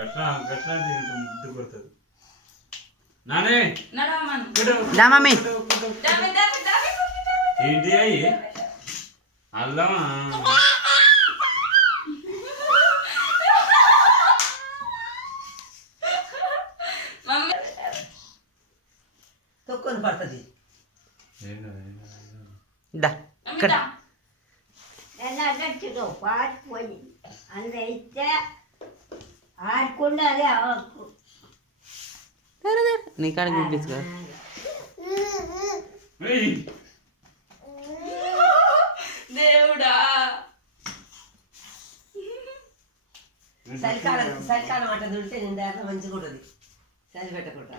గట్లా గట్లా ముద్దు కొడుతుంది నానే దా మమ్మీ ఏంటి అయ్యి అల్లం తొక్కుని పడుతుంది దా ఇక్కడ పారిపోయి అందులో ఆడుకుండా అదే అవ్వకు నీ కాడికి చూపించుకో దేవుడా చలికాలం చలికాలం అట్లా దుడితే నిండా మంచిగా ఉంటుంది చలి పెట్టకుండా